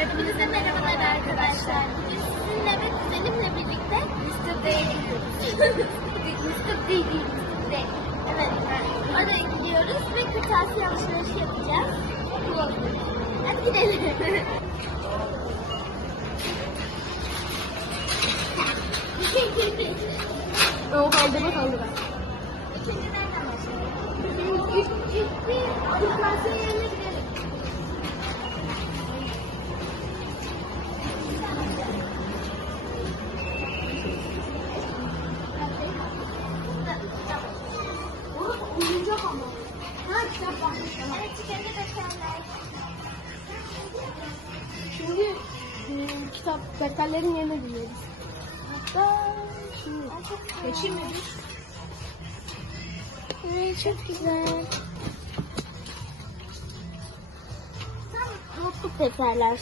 Hepinize merhabalar arkadaşlar. Bugün sizinle ve kuzenimle birlikte Mr. D'ye gidiyoruz. Mr. D değil, Mr. D. Evet, oraya gidiyoruz ve kırtasiye alışverişi yapacağız. Hadi gidelim. o kaldı mı kaldı bak. İkinci nereden başlayalım? İlk bir kırtasiye yerine gidelim. Defterlerin yerine giriyoruz. Hatta şimdi geçeyim mi? Ay, çok güzel. Tam notluk defterler.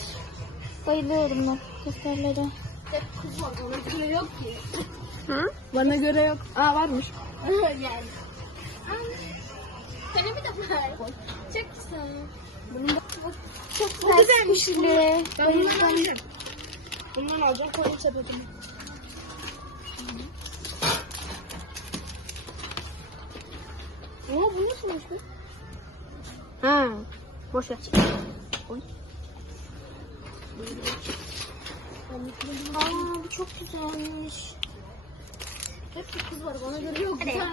Bayılıyorum notluk defterlere. Hep kız var, bana göre yok ki. Hı? Bana göre yok. Aa varmış. yani. Kalemi de var. Çok güzel. Bunun da çok güzel. Çok güzelmiş. Bayıldım. Bundan alacağım koyayım sepetime. Ama bu ne bu? Ha, boş ver. Oy. Aa, bu çok güzelmiş. Hep bir kız var bana göre yok. Güzel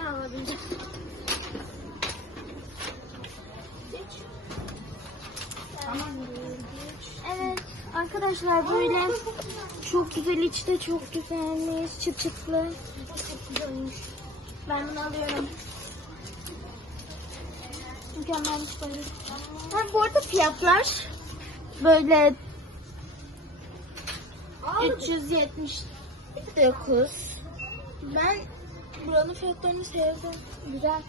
arkadaşlar böyle çok güzel içi de çok güzelmiş. Çıçıklı. Ben bunu alıyorum. Mükemmelmiş böyle. Şey. Ha, bu arada fiyatlar böyle 379. Ben buranın fiyatlarını sevdim. Güzel.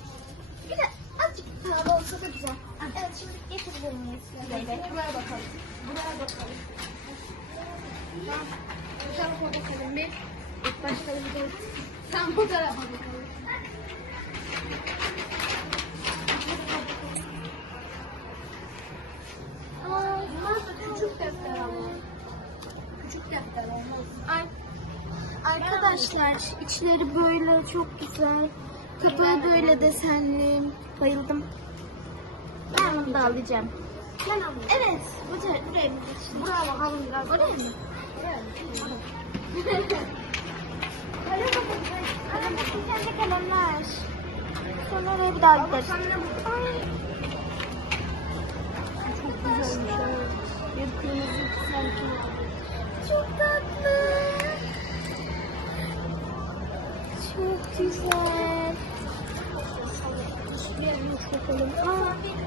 Bir de azıcık pahalı olsa da güzel. Evet şimdi Şöyle. Şimdi buraya bakalım. Buraya bakalım. Ben bu tarafa bir. İlk başlayalım. bu tarafa bakalım. Aa, küçük defter Küçük defter Arkadaşlar içleri böyle çok güzel. Kapağı böyle desenli. Bayıldım. Ben bunu da alacağım. Ben alacağım. Evet. Buraya, buraya mı? Buraya bakalım biraz. Oraya mı? Kalemdeki kendi kalemler. Sonra oraya bir daha gideriz. Çok güzelmiş. Bir kırmızı sanki. Çok tatlı. Çok güzel. Şuraya bir bakalım. Aa.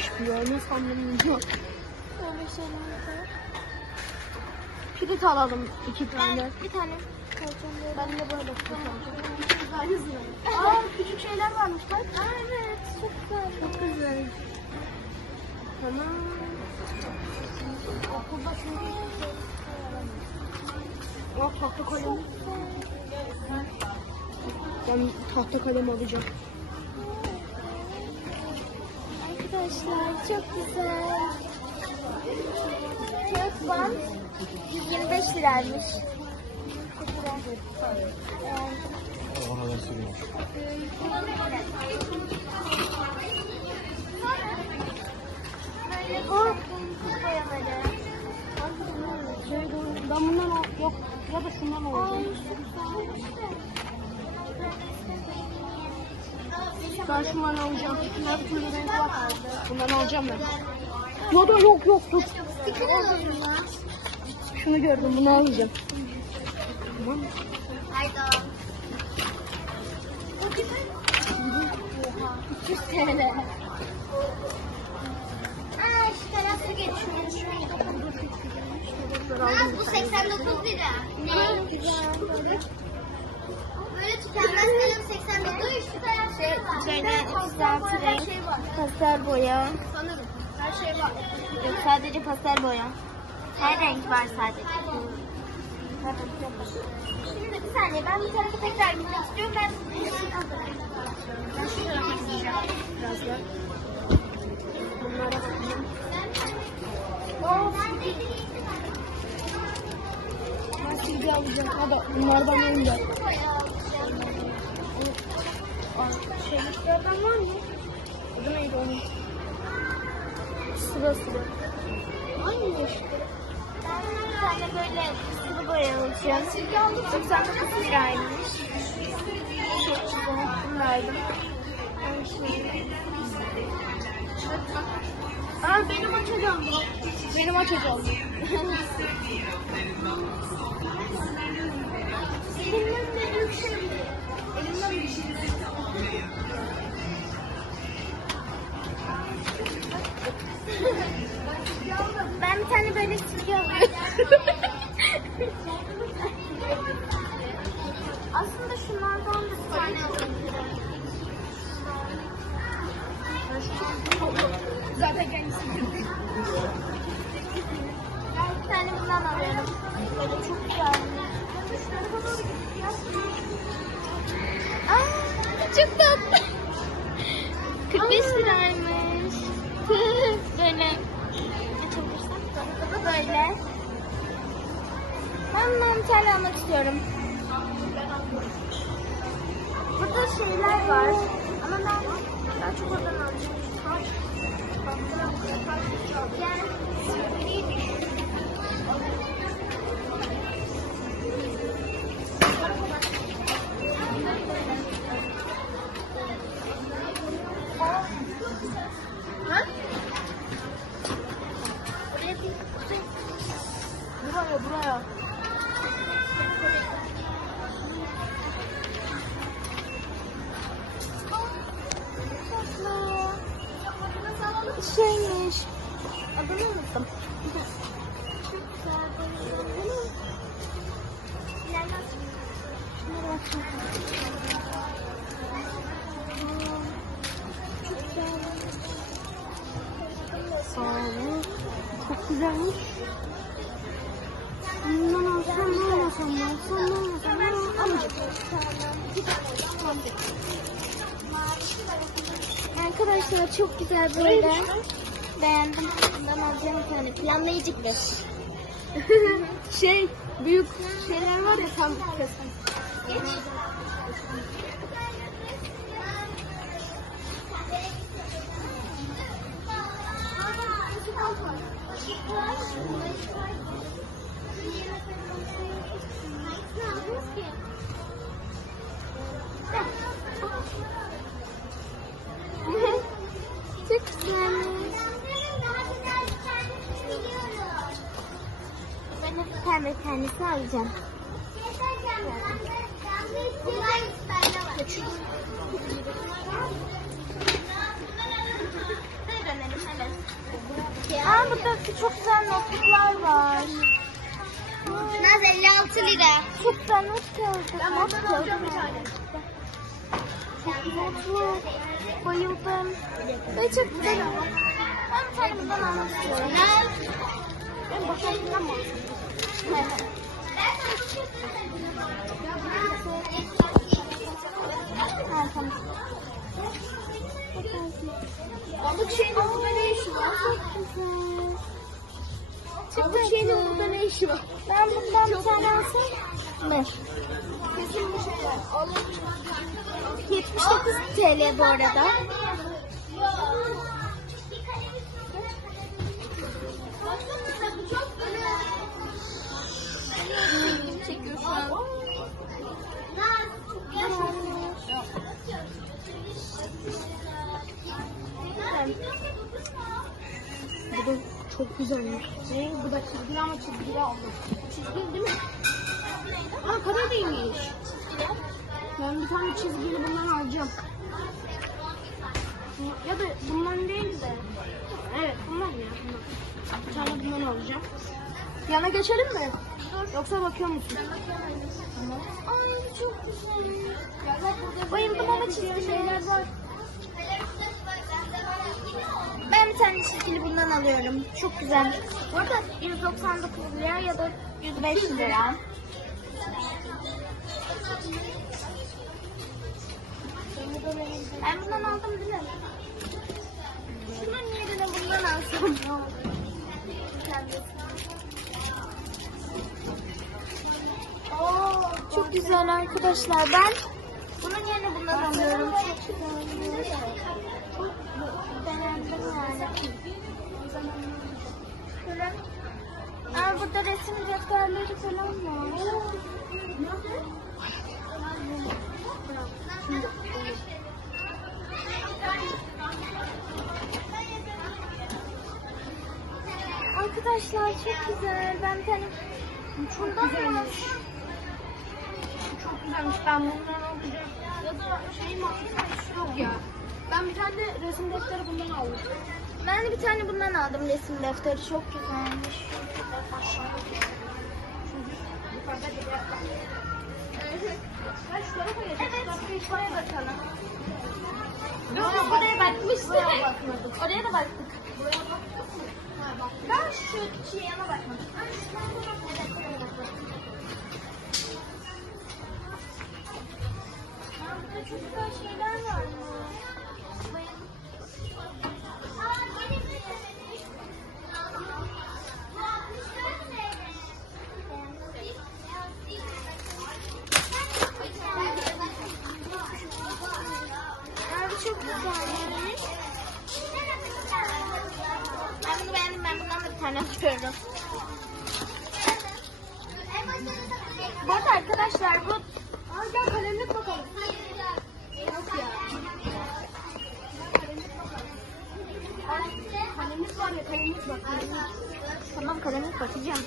çıkmış bu ya. Nasıl anlamıyorum. Böyle şeyler Pirit alalım iki tane. Ben bir tane. Ben de buna bakacağım. Aa küçük şeyler varmış lan. Aa evet çok güzel. Çok güzel. Tamam. Okulda şimdi Bak şey tahta kalem. Ben tahta kalem alacağım arkadaşlar. Çok güzel. Kağıt bant 125 liraymış. Çok güzel. Ona da sürüyor. ben bundan yok ya da şundan olacağım. Ben şundan alacağım. Bundan alacağım ben. Ya da yok yok dur. Şunu gördüm bunu alacağım. Tamam. Hayda. 200 TL. Aa şu tarafı geçiyor. Şu bu 89 lira. Ne? böyle tükenmez kalem 80 lira. Şey, içeride şey, düzelti renk, şey pastel boya. Sanırım. Her şey var. Yok sadece pastel boya. Her renk var sadece. Şimdi bir saniye ben bu tarafa tekrar gitmek istiyorum. Ben şey ben şu tarafa gideceğim birazdan. Bunlara bakayım. Nasıl alacağım? Hadi bunlardan önce. Şey sıradan var mı? Adı neydi onun? Sıra sıra. Aynı işte. Ben de böyle sıra boyalı alacağım. 99 liraymış. Çok güzel. Bunlardan. Ben şimdi... Aa benim açacağım bu. Benim açacağım bu. Elimden de bir şey. Elimden bir şey. Ben bir tane böyle silgi Aslında şunlardan da bir tane Zaten kendisi. Ben bir tane bundan alıyorum. Böyle çok şeyler almak istiyorum. Burada şeyler var. Ama ben daha çok oradan almışım. Yani, şeymiş. Adını unuttum. Sağ olun. Çok güzelmiş. Bundan alsam ne alsam ne alsam ne alsam ne alsam. Arkadaşlar çok güzel böyle. Beğendim. Bundan alacağım bir tane. Planlayıcı bir. şey, büyük şeyler var ya tam Geç. Thank you çok güzelmiş. Ben de bir tane tanesi alacağım. Aa burada çok güzel notluklar var. Naz 56 lira. Çok güzel not kağıdı. Not kağıdı. Çok güzel bayıldım. Ve çok güzel oldu. Ben tarımdan almak istiyorum. Ben başarımdan mı? Evet. Ha, tamam. Balık şeyin orada ne işi var? Balık şeyin orada ne işi var? Ben bundan bir tane alsam mı? 79 TL bu arada. Bu da çok güzelmiş. Bu da çizgili ama çizgili aldım. Çizgili değil mi? Aa kadar değilmiş. Ben bir tane çizgili bundan alacağım. Ya da bundan değil de. Evet bundan ya. Bundan. Bir tane bundan alacağım. Yana geçelim mi? Yoksa bakıyor musun? Tamam. Ay çok güzel. Bayıldım ama çizgi şeyler var. Ben bir tane çizgili bundan alıyorum. Çok güzel. Bu arada 199 lira ya da 105 lira. Ben bundan aldım değil mi? Şunun yerine bundan alsam ne olur? Çok güzel arkadaşlar. Ben bunun yerine bundan alıyorum. Çok güzel. Çok beğendim yani. Şöyle burada resim defterleri falan var. Arkadaşlar çok güzel. Ben bir tane çok güzelmiş. Çok güzelmiş. Ben bundan alacağım. Ya da şeyim almıştım. Yok ya. Ben bir tane resim defteri bundan almıştım. Ben bir tane bundan aldım resim defteri. Çok güzelmiş. Evet, Buraya bakalım. Yok yok oraya bakmıştık. Buraya bakmadık. Oraya da baktık. Buraya baktık mı? Ha baktık. Ben şu küçüğe yana bakmadım. Ben şu yana bakmadım. Burada çok güzel şeyler var. kaynatıyorum. Bu arada arkadaşlar bu... Aa, gel kalemlik bakalım. Kalemlik var ya kalemlik bak. Tamam kalemlik bakacağım.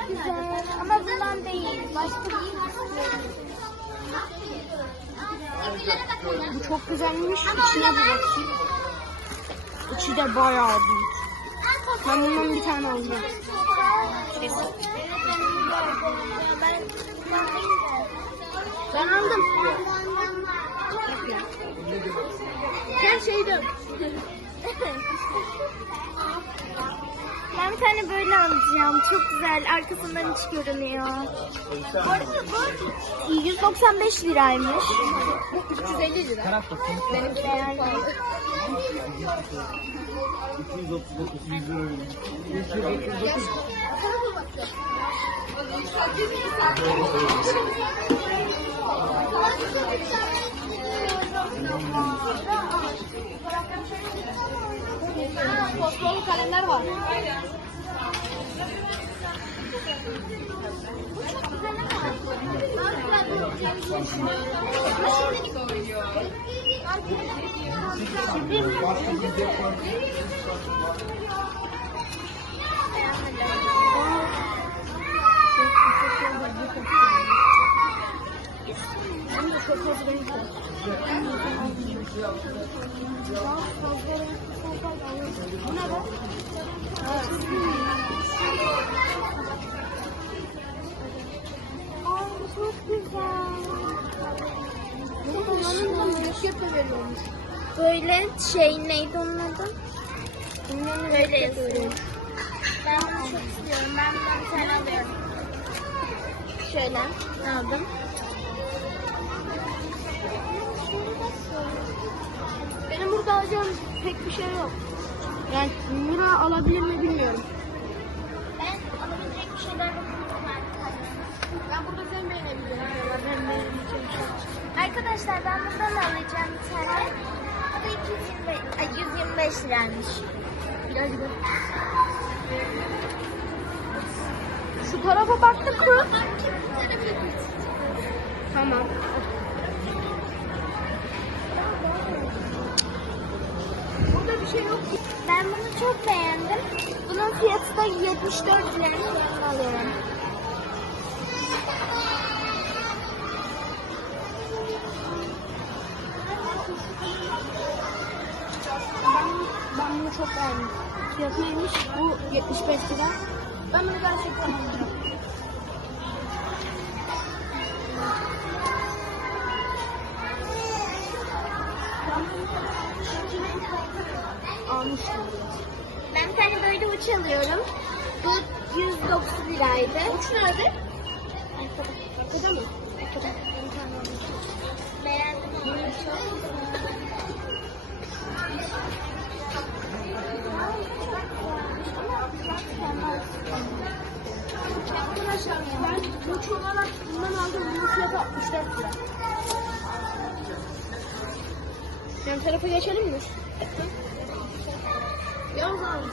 Çok güzel. Ama bundan değil. Başka Çok güzelmiş. İçine bir bakayım. İçi de bayağı büyük. Ben bundan bir tane alacağım. Kesin. Ben aldım. Her şeyde. Ben bir tane böyle alacağım. Çok güzel. Arkasından hiç görünüyor. Bu arada bu 195 liraymış. Bu 350 lira. Benimki yani. pahalı. 239 lira. 239. Thank Postolu kalender var. Aynen. Ben de çok fazla Buna bak. Ay çok güzel. Bunun da mürekkep de veriyormuş. Böyle şey neydi onun adı? böyle yazıyor. Ben bunu çok istiyorum. Ben bunu bir tane alıyorum. Şöyle aldım. Benim burada alacağım pek bir şey yok. Yani Mira alabilir mi bilmiyorum. Ben alabilecek bir şeyler bakıyorum Ben burada sen beğenebilirim. Ben şey. Arkadaşlar ben buradan alacağım bir tane. Bu da 225, 125 liraymış. Biraz da. Şu tarafa baktık mı? Tamam. Burada bir şey yok. Ben bunu çok beğendim. Bunun fiyatı da 74 liraya alıyorum. Ben, ben bunu çok beğendim. Fiyatı neymiş? Bu 75 lira. Ben bunu gerçekten alacağım. 5 alıyorum. Bu 190 liraydı. Uç nerede? Arkada mı? Arkada. ben uç olarak aldım. Bunun fiyatı 64 lira. Yan tarafa geçelim mi? Yalnız abi.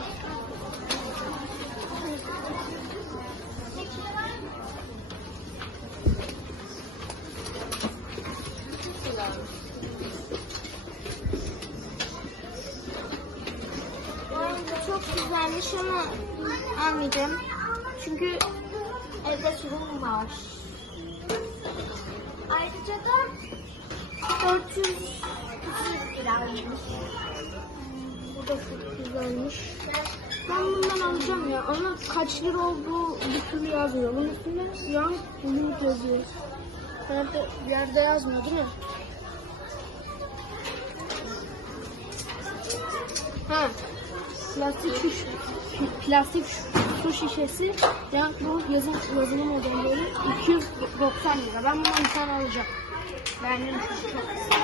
çok güzelmiş ama almayacağım. Çünkü evde sorun var. Ayrıca da 400 liraymış. Bu da çok güzelmiş. Ben bundan alacağım ya ama kaç lira olduğu bir türlü yazıyor? Bunun üstünde yan limit yazıyor. Nerede, bir yerde yazmıyor değil mi? Ha, plastik şu, plastik su şişesi ya bu yazın, yazılım modeli 290 lira. Ben bunu insan alacağım. Beğendim çünkü çok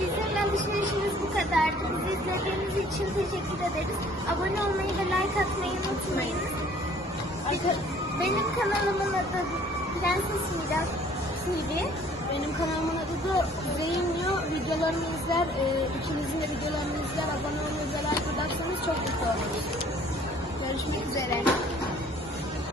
Bizim alışverişimiz bu kadardı. Bizi izlediğiniz için teşekkür ederiz. Abone olmayı ve like atmayı unutmayın. Benim kanalımın adı Prenses Midas TV. Benim kanalımın adı da Zeyn diyor. Videolarımı izler, e, ikinizin de videolarını izler. Abone olmayı ve arkadaşlarınız çok mutlu oluruz. Görüşmek üzere.